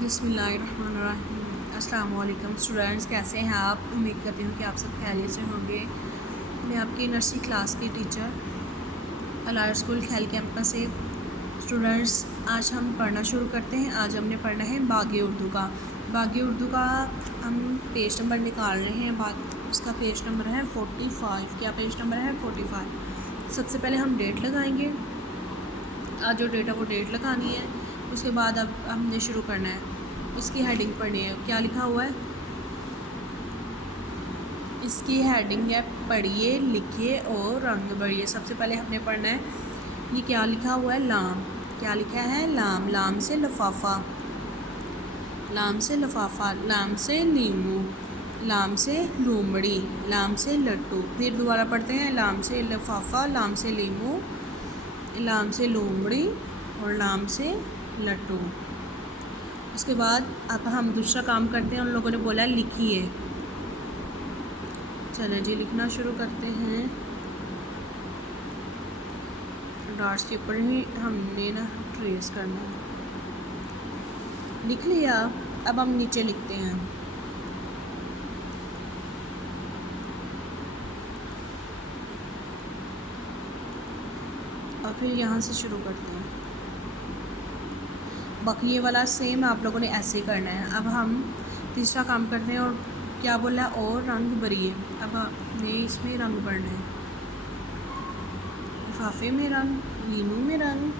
बिस्मिल्लाहिर्रहमानिर्रहीम। अस्सलाम वालेकुम स्टूडेंट्स, कैसे हैं आप? उम्मीद करती हूँ कि आप सब खैरियत से होंगे। मैं आपकी नर्सरी क्लास की टीचर अलायर स्कूल खैल कैंपस से। स्टूडेंट्स, आज हम पढ़ना शुरू करते हैं। आज हमने पढ़ना है बागी उर्दू का। बागी उर्दू का हम पेज नंबर निकाल रहे हैं। उसका पेज नंबर है 45। क्या पेज नंबर है? 45। सबसे पहले हम डेट लगाएंगे। आज जो डेट है वो डेट लगानी है। उसके बाद अब हमने शुरू करना है। इसकी हेडिंग पढ़नी है। क्या लिखा हुआ है? इसकी हेडिंग है पढ़िए, लिखिए और रंग भरिए। सबसे पहले हमने पढ़ना है, ये क्या लिखा हुआ है? लाम। क्या लिखा है? लाम। लाम से लफाफा, लाम से लफाफा, लाम से लीमू, लाम से लूमड़ी, लाम से लट्टू। फिर दोबारा पढ़ते हैं, लाम से लफाफा, लाम से लीमू, लाम से लूमड़ी और लाम से लट्टू। उसके बाद अब हम दूसरा काम करते हैं। उन लोगों ने बोला लिखिए। चलें जी, लिखना शुरू करते हैं। डॉट्स के ऊपर ही हमने ना ट्रेस करना है। लिख लिया। अब हम नीचे लिखते हैं। और फिर यहाँ से शुरू करते हैं। बाकी ये वाला सेम आप लोगों ने ऐसे ही करना है। अब हम तीसरा काम करते हैं। और क्या बोला है? और रंग भरिए। अब हमने इसमें रंग भरना है। लिफाफे में रंग, लीमू में रंग,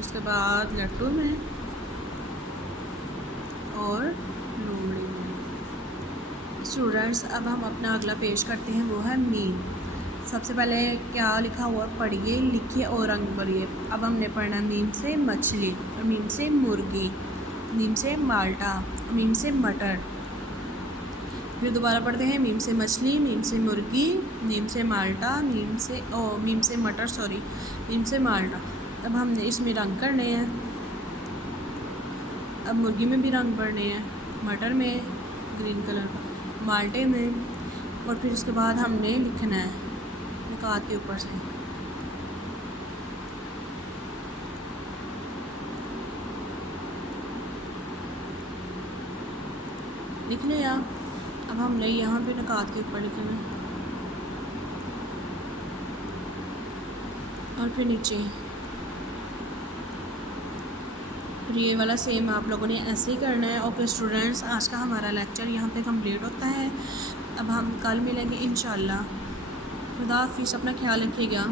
उसके बाद लट्टू में और लूमड़ी में। स्टूडेंट्स, अब हम अपना अगला पेश करते हैं, वो है मीम। सबसे पहले क्या लिखा हुआ? पढ़िए, लिखिए और रंग भरिए। अब हमने पढ़ना मीम से मछली, और मीम से मुर्गी, मीम से माल्टा, मीम से मटर। फिर दोबारा पढ़ते हैं, मीम से मछली, मीम से मुर्गी, मीम से माल्टा, मीम से मटर, मीम से माल्टा। अब हमने इसमें रंग करने हैं। अब मुर्गी में भी रंग भरने हैं, मटर में ग्रीन कलर का, माल्टे में, और फिर उसके बाद हमने लिखना है निकात के ऊपर से। लिख लिया। अब हमने यहाँ पे निकात के ऊपर लिखना है और फिर नीचे। फिर ये वाला सेम आप लोगों ने ऐसे ही करना है। ओके स्टूडेंट्स, आज का हमारा लेक्चर यहाँ पे कंप्लीट होता है। अब हम कल मिलेंगे इंशाल्लाह। खुदा हाफिज़, अपना ख्याल रखिएगा।